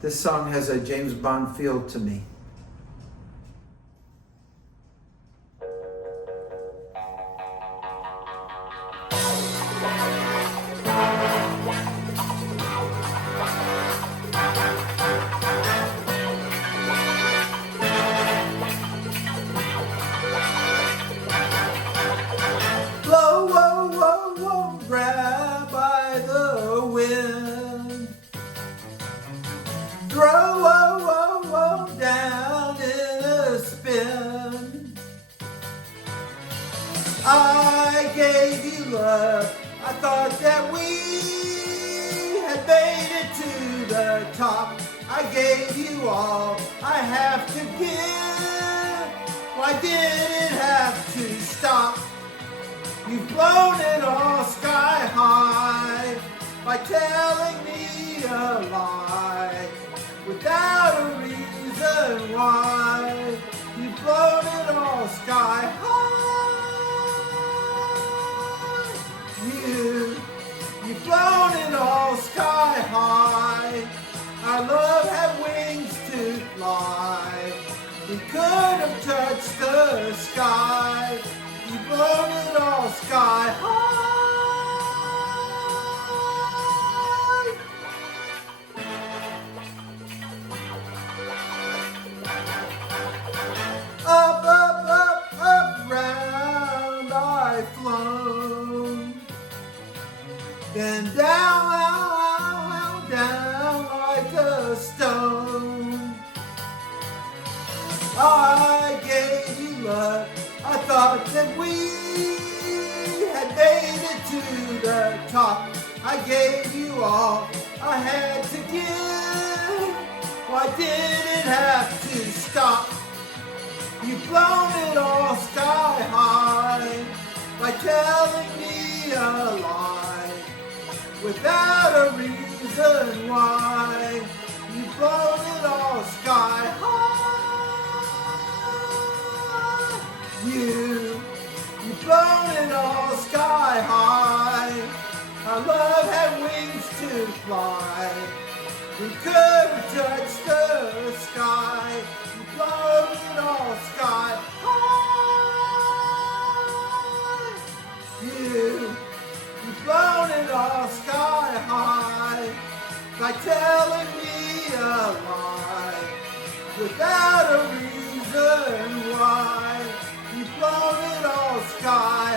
This song has a James Bond feel to me. Blow, whoa, whoa, whoa, grab by the wind. Throw, whoa, whoa, whoa, down in a spin. I gave you love. I thought that we had made it to the top. I gave you all I have to give. Why did it have to stop? You've blown it all sky high by telling me a lie without a reason why. You've blown it all sky high. You've blown it all sky high. Our love had wings to fly. We could have touched the sky. You've blown it all sky high. Up, up, up, up, round I've flown. Then down, down, down like a stone. I gave you love. I thought that we had made it to the top. I gave you all I had to give. Why did it have to stop? You've blown it all sky high by telling me a lie without a reason why. You've blown it all sky high. You've blown it all sky high. Our love had wings to fly. We could have touched the sky. You've blown it all sky high. You've blown it all sky high by telling me a lie without a reason why. You've blown it all sky